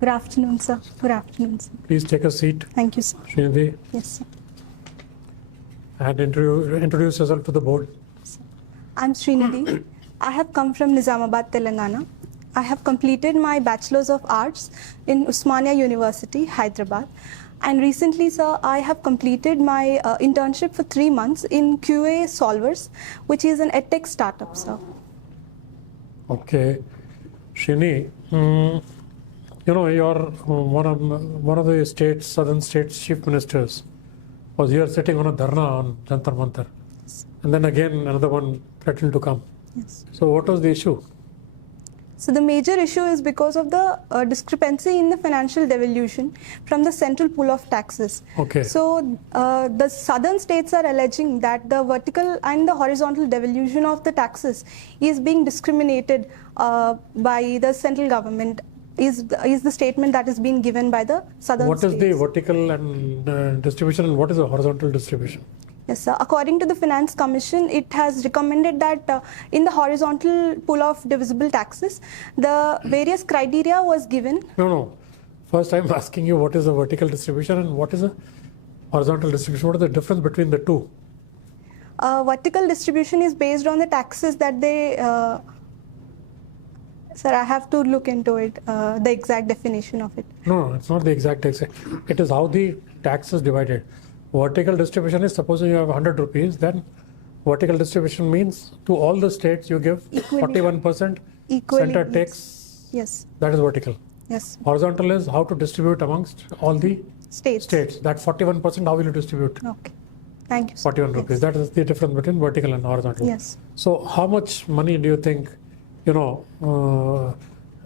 Good afternoon, sir. Good afternoon, sir. Please take a seat. Thank you, sir. Srinidhi, Yes, sir. and introduce yourself to the board. I'm Srinidhi. I have come from Nizamabad, Telangana. I have completed my Bachelor's of Arts in Osmania University, Hyderabad. And recently, sir, I have completed my internship for 3 months in QA Solvers, which is an edtech startup, sir. Okay. Srini, you're one of the southern states chief ministers was here sitting on a dharna on Jantar Mantar. Yes. And then again, another one threatened to come. Yes. So what was the issue? So the major issue is because of the discrepancy in the financial devolution from the central pool of taxes. Okay. So the southern states are alleging that the vertical and the horizontal devolution of the taxes is being discriminated by the central government. Is the statement that is being given by the southern states. What is the vertical and distribution, and what is the horizontal distribution? Yes, sir. According to the Finance Commission, it has recommended that in the horizontal pool of divisible taxes, the various criteria was given. No. First, I'm asking you what is the vertical distribution and what is the horizontal distribution. What is the difference between the two? Vertical distribution is based on the taxes that they. Sir, I have to look into it, the exact definition of it. No, it's not the exact tax. It is how the tax is divided. Vertical distribution is, supposing you have 100 rupees, then vertical distribution means to all the states you give Equally. 41%, Equally, center yes. takes, Yes. that is vertical. Yes. Horizontal is how to distribute amongst all the States. That 41%, how will you distribute? Okay. Thank you, sir. 41 rupees. Yes. That is the difference between vertical and horizontal. Yes. So how much money do you think, do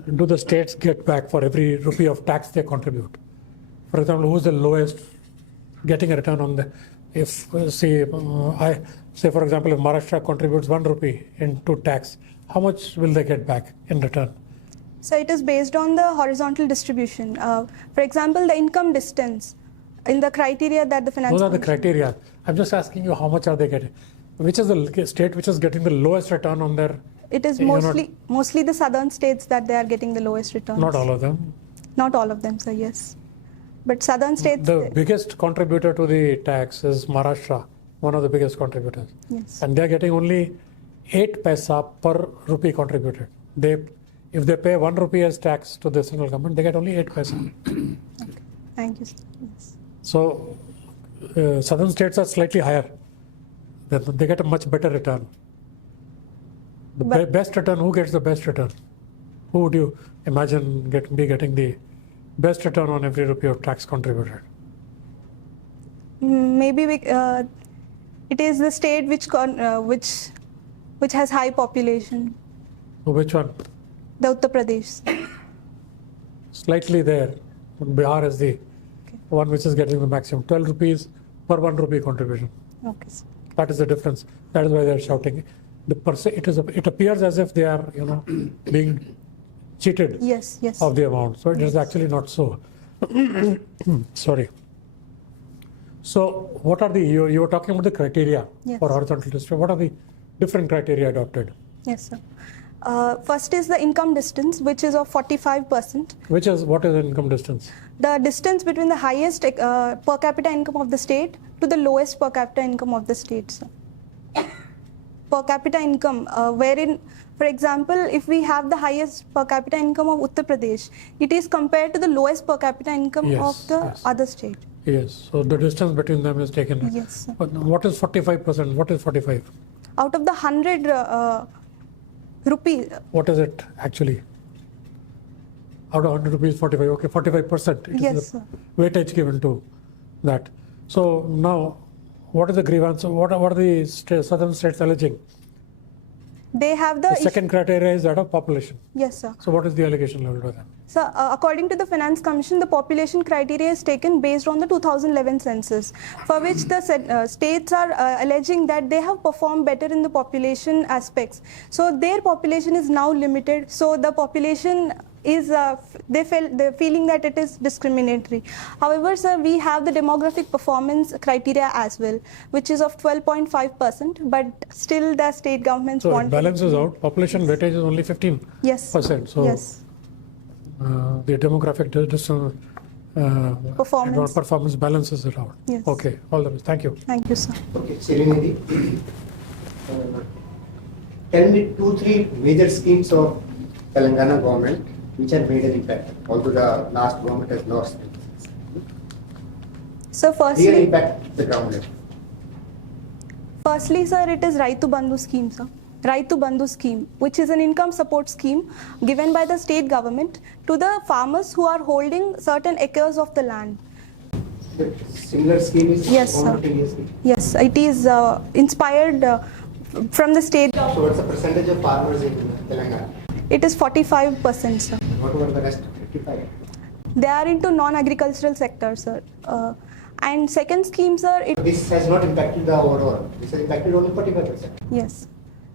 the states get back for every rupee of tax they contribute? For example, who's the lowest getting a return on the, if for example, if Maharashtra contributes 1 rupee into tax, how much will they get back in return? So it is based on the horizontal distribution. For example, the income distance in the criteria that the finance. Those are the Commission- criteria. I'm just asking you how much are they getting? Which is the state which is getting the lowest return on their? It is You're not- mostly the southern states that they are getting the lowest returns. Not all of them. Not all of them, sir. Yes, but southern states. The biggest contributor to the tax is Maharashtra, one of the biggest contributors. Yes. And they're getting only 8 paisa per rupee contributed. If they pay 1 rupee as tax to the central government, they get only 8 paisa. Okay. Thank you, sir. Yes. So southern states are slightly higher. They get a much better return. The best return, who gets the best return? Who would you imagine be getting the best return on every rupee of tax contributed? Maybe it is the state which has high population. Which one? The Uttar Pradesh. Slightly there. Bihar is the one which is getting the maximum. 12 rupees per 1 rupee contribution. Okay, sir. That is the difference. That is why they are shouting. It appears as if they are, being cheated Yes. Yes. of the amount. So it is actually not so. Sorry. So what are you were talking about the criteria Yes. for horizontal distribution. What are the different criteria adopted? Yes, sir. First is the income distance, which is of 45%. What is the income distance? The distance between the highest per capita income of the state to the lowest per capita income of the state, sir. Per capita income, wherein, for example, if we have the highest per capita income of Uttar Pradesh, it is compared to the lowest per capita income of the other state. Yes. So the distance between them is taken. Yes, sir. But what is 45%? What is 45? Out of the 100 rupees, What is it actually? Out of 100 rupees, 45. Okay, 45%. It Yes, is sir. the weightage given to that. So now, what is the grievance? What are the southern states alleging? they have The second criteria is that of population. Yes, sir. So what is the allegation level by them? So, according to the Finance Commission, the population criteria is taken based on the 2011 census, for which the states are alleging that they have performed better in the population aspects. So, their population is now limited. So, the population is they're feeling that it is discriminatory. However, sir, we have the demographic performance criteria as well, which is of 12.5%, but still the state governments So want it balances out. Population weightage is only 15%. Yes. So yes. the demographic performance balances it out. Yes. Okay, all the best. Thank you. Thank you, sir. Okay, Srinidhi, tell me 2-3 major schemes of Telangana government which have made an impact, although the last government has lost. So Real firstly, impact at the ground level. Firstly, sir, it is Raitu Bandhu scheme, sir. Raitu Bandhu scheme, which is an income support scheme given by the state government to the farmers who are holding certain acres of the land. The similar scheme is Yes, sir. previously. Yes, it is inspired from the state. So what's the percentage of farmers in Telangana? It is 45%, sir. What about the rest? 55. They are into non-agricultural sector, sir. And second scheme, sir, This has not impacted the overall. This has impacted only 45%. yes.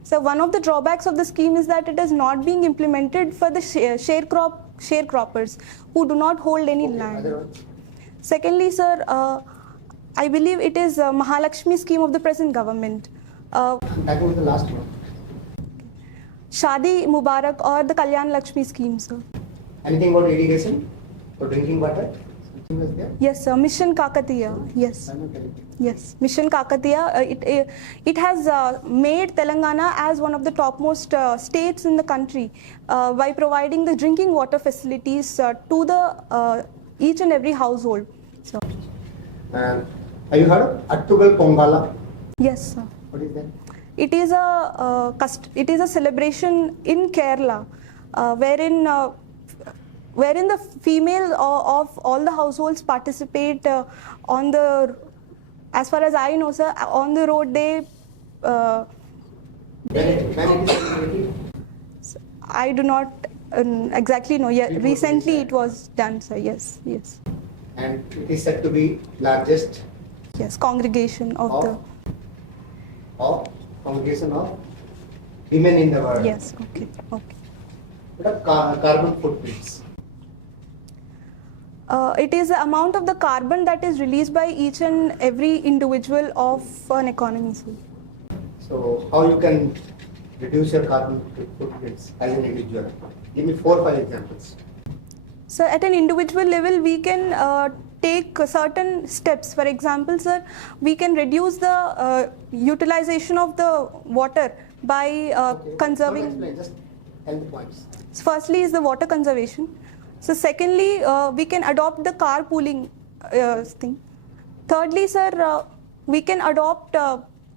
So one of the drawbacks of the scheme is that it is not being implemented for the sharecroppers who do not hold any land. Otherwise, Secondly, sir, I believe it is Mahalakshmi scheme of the present government. that was the last one. Shadi Mubarak or the Kalyan Lakshmi scheme, sir. Anything about irrigation for drinking water? Something was there? Yes, sir. Mission Kakatiya. Yes. I'm not telling you. Yes. Mission Kakatiya. It has made Telangana as one of the topmost states in the country by providing the drinking water facilities to the each and every household. So. Have you heard of Attubal Pongala? Yes, sir. What is that? It is a celebration in Kerala, wherein the female of all the households participate on the, as far as I know, sir, on the road they. When it is celebrated? I do not exactly know. Yeah, Before recently this, it was done, sir. Yes, yes, And it is said to be largest yes. Congregation of the. of congregation of women in the world. Yes. Okay. Okay. What are carbon footprints? It is the amount of the carbon that is released by each and every individual of an economy. Sir. So how you can reduce your carbon footprints as an individual? Give me 4 or 5 examples. So at an individual level, we can take certain steps. For example, sir, we can reduce the utilization of the water by conserving. Don't explain, just tell the points. Firstly is the water conservation. So secondly, we can adopt the carpooling thing. Thirdly, sir, we can adopt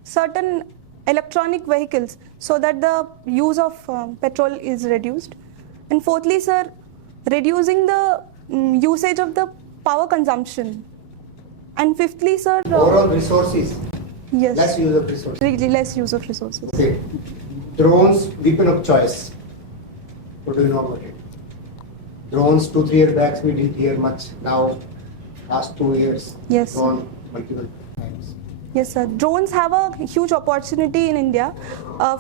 certain electronic vehicles so that the use of petrol is reduced. And fourthly, sir, reducing the usage of the power consumption. And fifthly, sir, Overall resources, yes, less use of resources. really less use of resources. Okay. Drones, weapon of choice. What do you know about it? Drones 2-3 years back we didn't hear much. Now, last 2 years, Yes. drone multiple times. Yes, sir. Drones have a huge opportunity in India.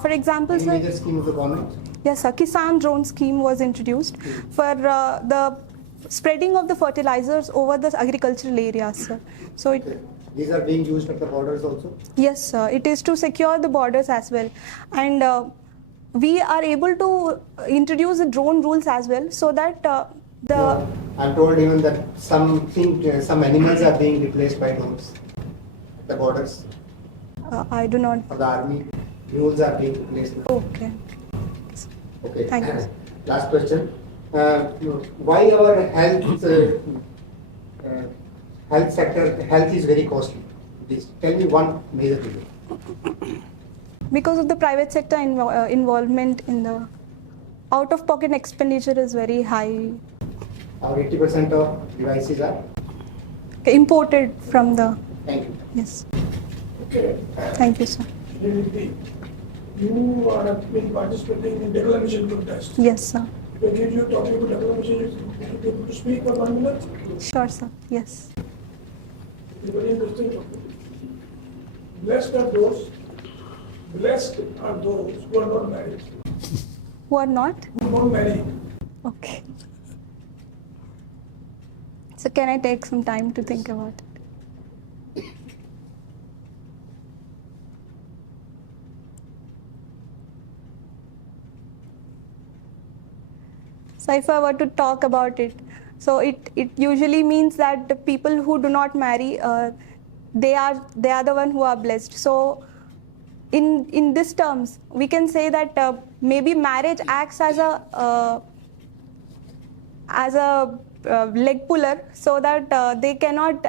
For example, Any sir, major scheme of the government? yes, sir, Kisan drone scheme was introduced for the spreading of the fertilizers over the agricultural areas, sir. So it, Okay. These are being used at the borders also? yes, sir, it is to secure the borders as well. And we are able to introduce the drone rules as well so that the I'm told even that some animals are being replaced by drones at the borders. I do not. For the army, mules are being replaced now. Okay. Okay. Thank you. Last question. Why our health sector, health is very costly? Please tell me one major reason. Because of the private sector involvement in the out-of-pocket expenditure is very high. Our 80% of devices are. Imported from the, Thank you. yes. Okay. Thank you, sir. Srinidhi, you have been participating in declamation contest. Yes, sir. When you talking about declamation, you be able to speak for 1 minute? Sure, sir. Yes. It's very interesting topic. Blessed are those who are not married. Who are not? Who don't marry. Okay. So can I take some time to think about it? So if I were to talk about it, so it usually means that the people who do not marry, they are the one who are blessed. So in this terms, we can say that maybe marriage acts as a leg puller, so that they cannot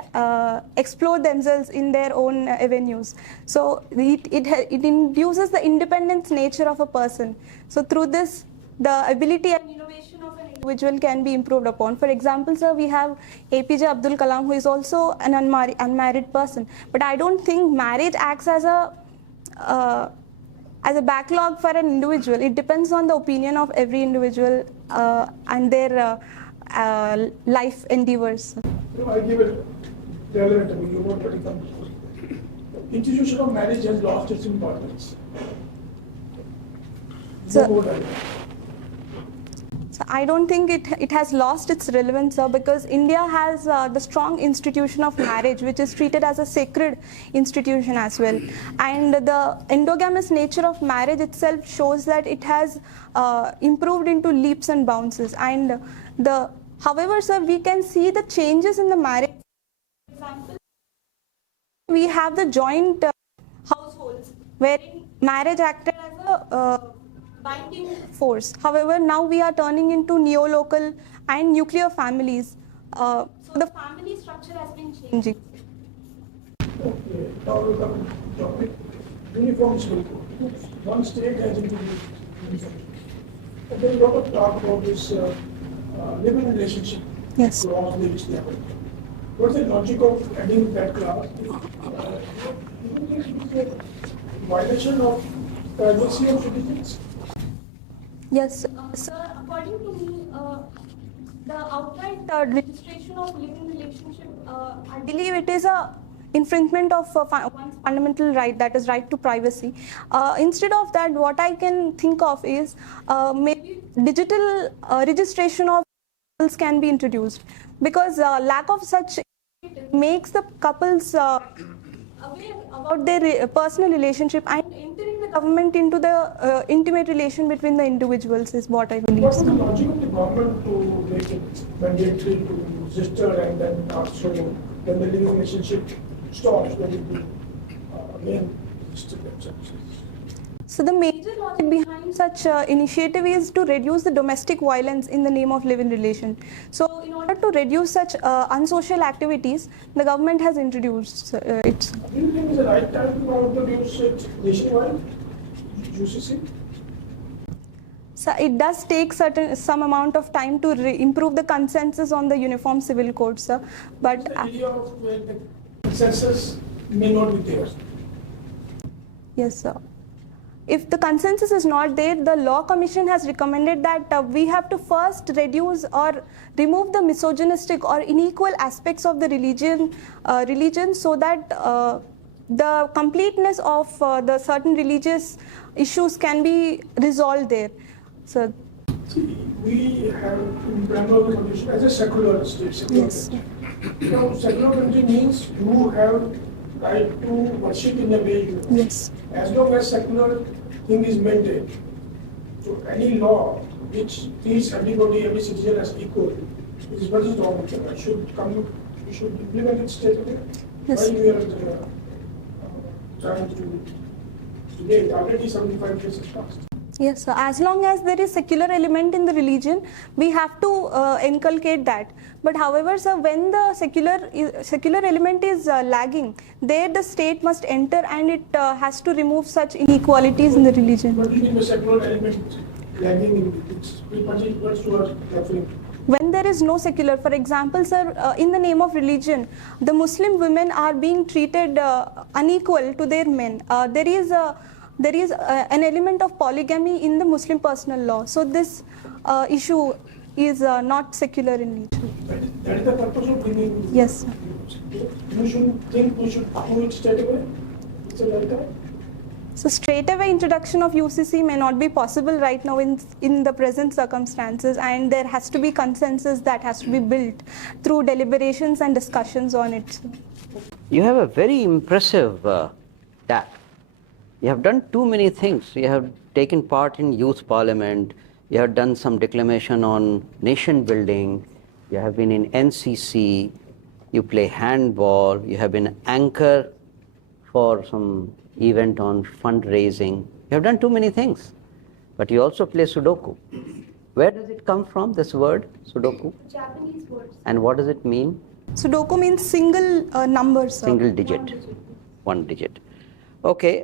explore themselves in their own avenues. So it induces the independence nature of a person. So through this, the ability and innovation of an individual can be improved upon. For example, sir, we have APJ Abdul Kalam, who is also an unmarried person. But I don't think marriage acts as a backlog for an individual. It depends on the opinion of every individual and their life endeavors. I give it relevant. I mean, you know what it comes to. Institution of marriage has lost its importance. So- No more than So I don't think it has lost its relevance, sir, because India has the strong institution of marriage, which is treated as a sacred institution as well. And the endogamous nature of marriage itself shows that it has improved into leaps and bounds. And however, sir, we can see the changes in the marriage. For example, we have the joint households, wherein marriage acted as a binding force. However, now we are turning into neo-local and nuclear families. So the family structure has been changing. okay. Now we come to topic uniform civil code. One state has introduced uniform. But there is a lot of talk about this living relationship Yes. clause they which they have. What's the logic of adding that clause? Do you think it is a violation of privacy of citizens? Yes, sir, according to me, the outright registration of living relationship, I believe it is a infringement of one's fundamental right, that is right to privacy. Instead of that, what I can think of is maybe digital registration of couples can be introduced, because lack of such makes the couples aware about their personal relationship and entering the government into the intimate relation between the individuals is what I believe. What was the logic of the government to make it mandatory to register and then also when the living relationship stops, when it will again register themselves? So the major logic behind such initiative is to reduce the domestic violence in the name of live-in relation. So in order to reduce such unsocial activities, the government has introduced it. Do you think it's the right time to now introduce it nationwide, UCC? So it does take some amount of time to improve the consensus on the uniform civil code, sir. But The idea of where the consensus may not be there. yes, sir. If the consensus is not there, the Law Commission has recommended that we have to first reduce or remove the misogynistic or unequal aspects of the religion, so that the completeness of the certain religious issues can be resolved there. So See, we have in Bangalore condition as a secular state. Secular yes, country. Now, secular country means you have right to worship in a way you want. yes, As long as secular thing is maintained, so any law which treats everybody, every citizen as equal, it is what is wrong with it. We should implement it straightaway. Yes. Why we are trying to today, already 75 cases passed. yes, sir. As long as there is secular element in the religion, we have to inculcate that. But however, sir, when the secular element is lagging, there the state must enter and it has to remove such inequalities in the religion. What do you mean by secular element lagging in its particular to our referring to? When there is no secular, for example, sir, in the name of religion, the Muslim women are being treated unequal to their men. There is an element of polygamy in the Muslim personal law. So this issue is not secular in nature. That is the purpose of bringing. Yes, sir. You shouldn't think we should do it straight away. It's a right time. So straightaway introduction of UCC may not be possible right now in the present circumstances, and there has to be consensus that has to be built through deliberations and discussions on it. You have a very impressive DAC. You have done too many things. You have taken part in youth parliament. You have done some declamation on nation building. You have been in NCC. You play handball. You have been anchor for some event on fundraising. You have done too many things. But you also play Sudoku. Where does it come from, this word, Sudoku? Japanese words. And what does it mean? Sudoku means single number, sir. Single digit. One digit. Okay.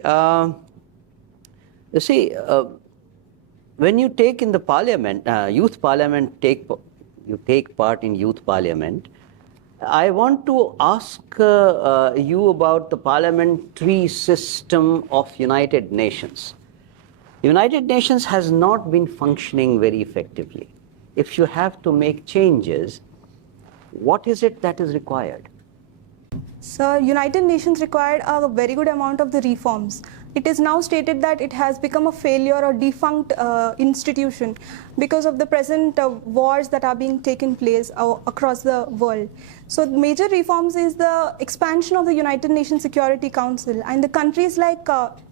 You see, when you take in the parliament, youth parliament, you take part in youth parliament, I want to ask you about the parliamentary system of United Nations. United Nations has not been functioning very effectively. If you have to make changes, what is it that is required? Sir, United Nations required a very good amount of the reforms. It is now stated that it has become a failure or defunct institution because of the present wars that are being taken place across the world. So major reforms is the expansion of the United Nations Security Council, and the countries like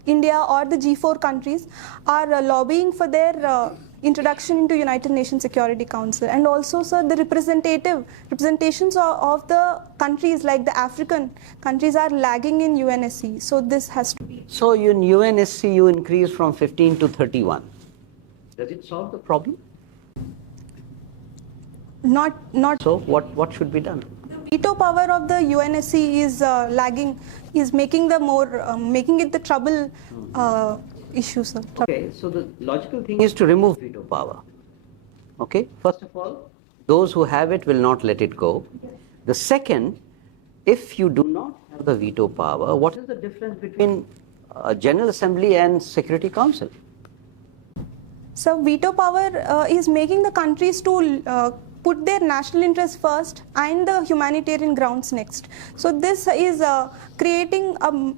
India or the G4 countries are lobbying for their introduction into United Nations Security Council. And also, sir, the representations of the countries like the African countries are lagging in UNSC. So this has to be. So in UNSC you increase from 15 to 31. Does it solve the problem? Not. So what should be done? The veto power of the UNSC is lagging, is making it the trouble issue, sir. Okay, so the logical thing is to remove veto power. Okay, first of all, those who have it will not let it go. The second, if you do not have the veto power, what is the difference between General Assembly and Security Council? So veto power is making the countries to put their national interests first and the humanitarian grounds next. So this is creating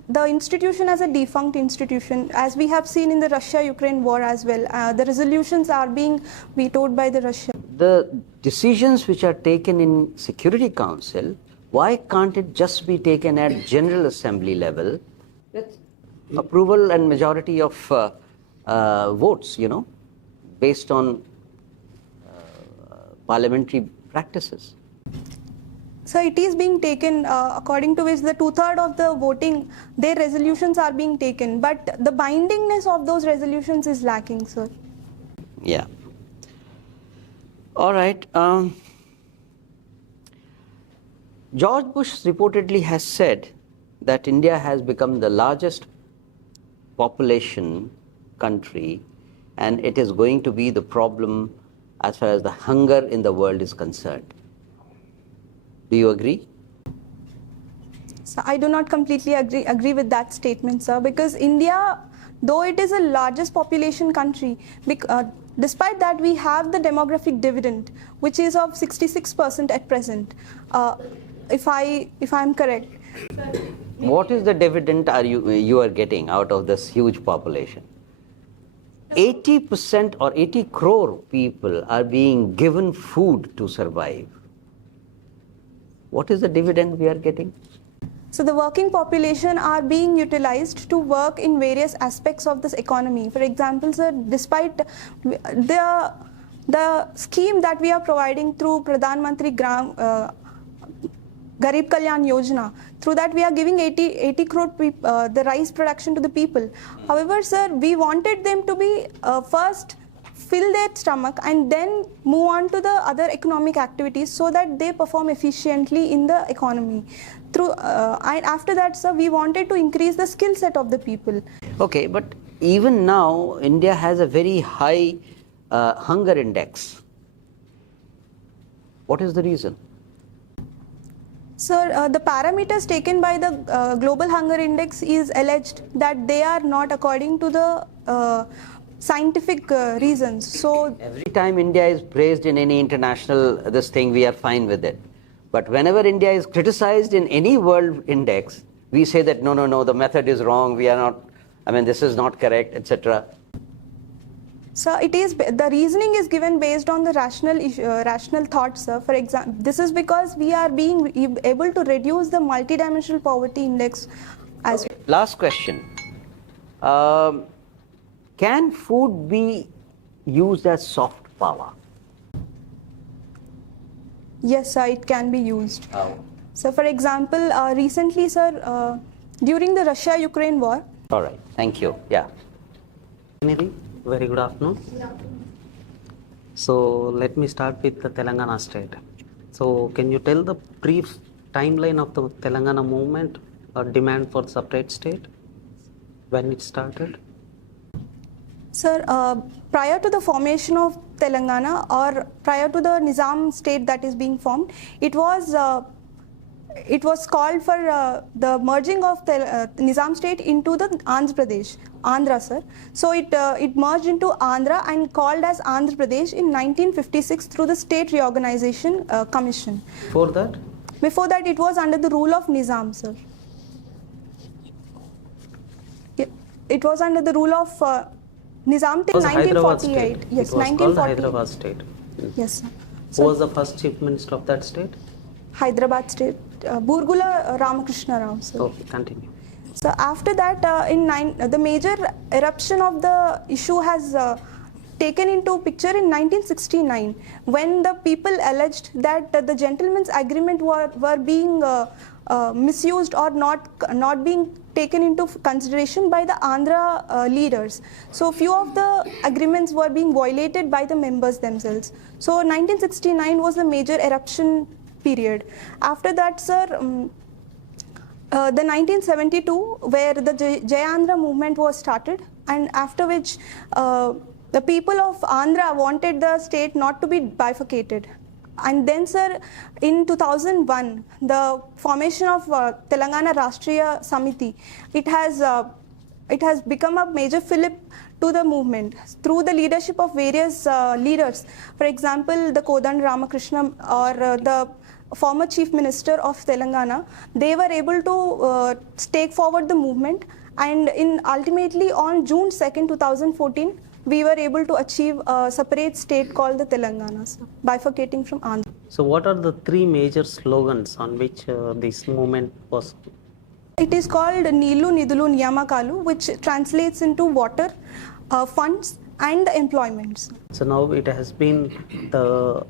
the institution as a defunct institution, as we have seen in the Russia-Ukraine war as well. The resolutions are being vetoed by the Russia. The decisions which are taken in Security Council, why can't it just be taken at General Assembly level? That's approval and majority of votes, based on parliamentary practices. So it is being taken according to which the 2/3 of the voting, their resolutions are being taken, but the bindingness of those resolutions is lacking, sir. Yeah. All right. George Bush reportedly has said that India has become the largest population country, and it is going to be the problem as far as the hunger in the world is concerned. Do you agree? So I do not completely agree with that statement, sir, because India, though it is the largest population country, despite that we have the demographic dividend, which is of 66% at present, if I'm correct. What is the dividend you are getting out of this huge population? 80% or 80 crore people are being given food to survive. What is the dividend we are getting? So the working population are being utilized to work in various aspects of this economy. For example, sir, despite the scheme that we are providing through Pradhan Mantri Garib Kalyan Yojana, through that we are giving 80 crore the rice production to the people. However, sir, we wanted them to be first fill their stomach and then move on to the other economic activities so that they perform efficiently in the economy. And after that, sir, we wanted to increase the skill set of the people. Okay, but even now, India has a very high hunger index. What is the reason? Sir, the parameters taken by the Global Hunger Index is alleged that they are not according to the scientific reasons. So every time India is praised in any international this thing, we are fine with it. But whenever India is criticized in any world index, we say that no, the method is wrong, we are not, this is not correct, etc. So it is, the reasoning is given based on the rational thoughts, sir. For example, this is because we are being able to reduce the multidimensional poverty index as well. Last question. Can food be used as soft power? Yes, sir, it can be used. How? So, for example, recently, sir, during the Russia-Ukraine war. All right, thank you. Yeah. Srinidhi, very good afternoon. So let me start with the Telangana state. So can you tell the brief timeline of the Telangana movement or demand for separate state, when it started? Sir, prior to the formation of Telangana or prior to the Nizam state that is being formed, it was called for the merging of the Nizam state into the Andhra, sir. So it merged into Andhra and called as Andhra Pradesh in 1956 through the State Reorganization Commission. Before that? Before that, it was under the rule of Nizam, sir. It was under the rule of Nizam till It was Hyderabad 1948. state. Yes, It was called 1948. Hyderabad state. Yes, sir. Who was the first chief minister of that state? Hyderabad state, Burgula Ramakrishna Rao, sir. Okay, continue. So after that, the major eruption of the issue has taken into picture in 1969, when the people alleged that the gentlemen's agreement were being misused or not being taken into consideration by the Andhra leaders. So few of the agreements were being violated by the members themselves. So 1969 was the major eruption period. After that, sir, the 1972, where the Jai Andhra movement was started, and after which the people of Andhra wanted the state not to be bifurcated. And then, sir, in 2001, the formation of Telangana Rashtriya Samiti, it has become a major fillip to the movement through the leadership of various leaders. For example, the Kodan Ramakrishna or the former Chief Minister of Telangana, they were able to take forward the movement, and ultimately on June 2nd, 2014, we were able to achieve a separate state called the Telangana, sir, bifurcating from Andhra. So what are the three major slogans on which this movement was? It is called Nilu Nidulu Niyamakalu, which translates into water, funds and employments. So now it has been,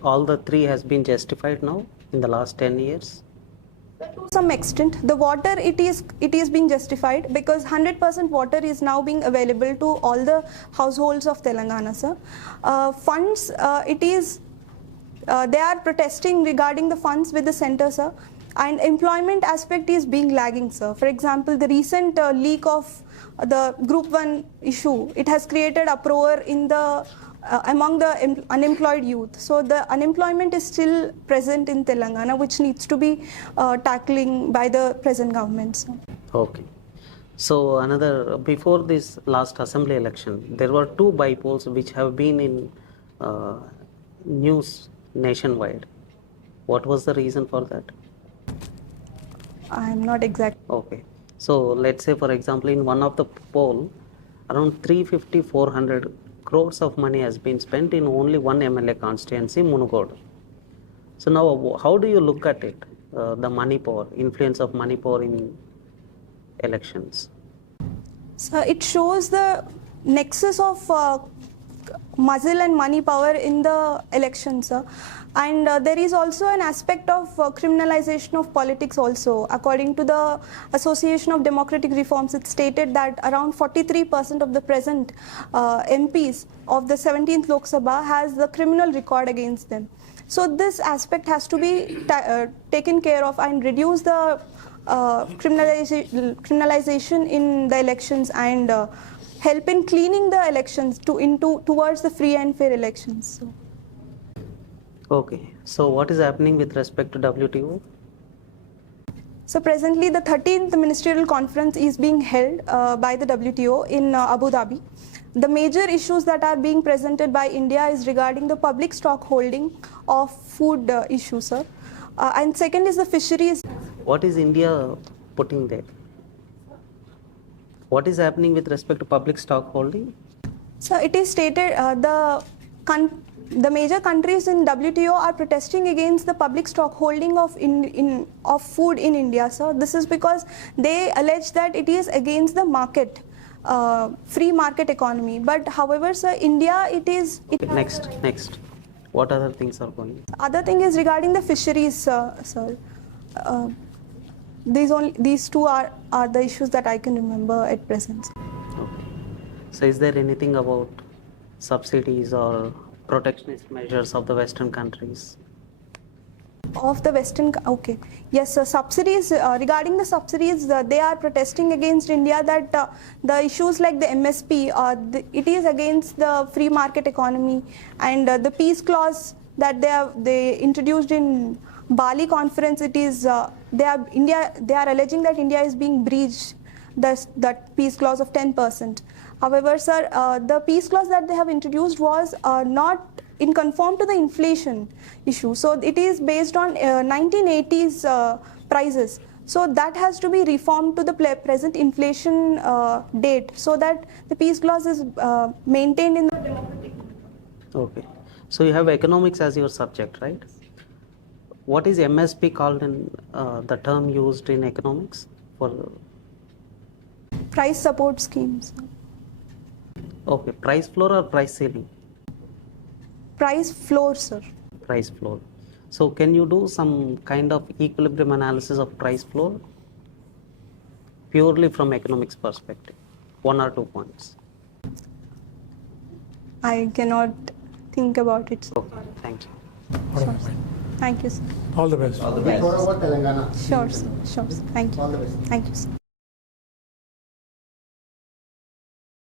all the three has been justified now in the last 10 years? To some extent, the water, it is being justified because 100% water is now being available to all the households of Telangana, sir. Funds, they are protesting regarding the funds with the center, sir. And employment aspect is being lagging, sir. For example, the recent leak of the Group 1 issue, it has created uproar in the among the unemployed youth. So the unemployment is still present in Telangana, which needs to be tackling by the present government, sir. Okay. So before this last assembly election, there were two bypolls which have been in news nationwide. What was the reason for that? I am not exact. Okay. So let's say, for example, in one of the poll, around 350-400 crores of money has been spent in only one MLA constituency, Munugod. So now, how do you look at it, the money power, influence of money power in elections? So it shows the nexus of muscle and money power in the elections, sir. And there is also an aspect of criminalization of politics also. According to the Association of Democratic Reforms, it stated that around 43% of the present MPs of the 17th Lok Sabha has the criminal record against them. So this aspect has to be taken care of and reduce the criminalization in the elections and help in cleaning the elections towards the free and fair elections. So. Okay. So what is happening with respect to WTO? So presently the 13th Ministerial Conference is being held by the WTO in Abu Dhabi. The major issues that are being presented by India is regarding the public stock holding of food issues, sir. And second is the fisheries. What is India putting there? What is happening with respect to public stock holding? So it is stated the major countries in WTO are protesting against the public stock holding of food in India, sir. This is because they allege that it is against the market. free market economy. But however, sir, India, Okay, next. What other things are going? Other thing is regarding the fisheries, sir. These two are the issues that I can remember at present. Okay. So is there anything about subsidies or protectionist measures of the Western countries? Of the Western, okay. Yes, sir. Subsidies, regarding the subsidies, they are protesting against India that the issues like the MSP, it is against the free market economy, and the peace clause that they introduced in Bali conference, it is, they are alleging that India is being breached, that peace clause of 10%. However, sir, the peace clause that they have introduced was not in conform to the inflation issue. So it is based on 1980s prices. So that has to be reformed to the present inflation date, so that the peace clause is maintained in the democratic. Okay. So you have economics as your subject, right? What is MSP called in the term used in economics for? Price support schemes. Okay, price floor or price ceiling? Price floor, sir. Price floor. So can you do some kind of equilibrium analysis of price floor purely from economics perspective? 1 or 2 points. I cannot think about it, sir. Okay, thank you. Out of my mind. Thank you, sir. All the best. Before about Telangana. Sure, sir. Sure, sir. Thank you. All the best. Thank you, sir.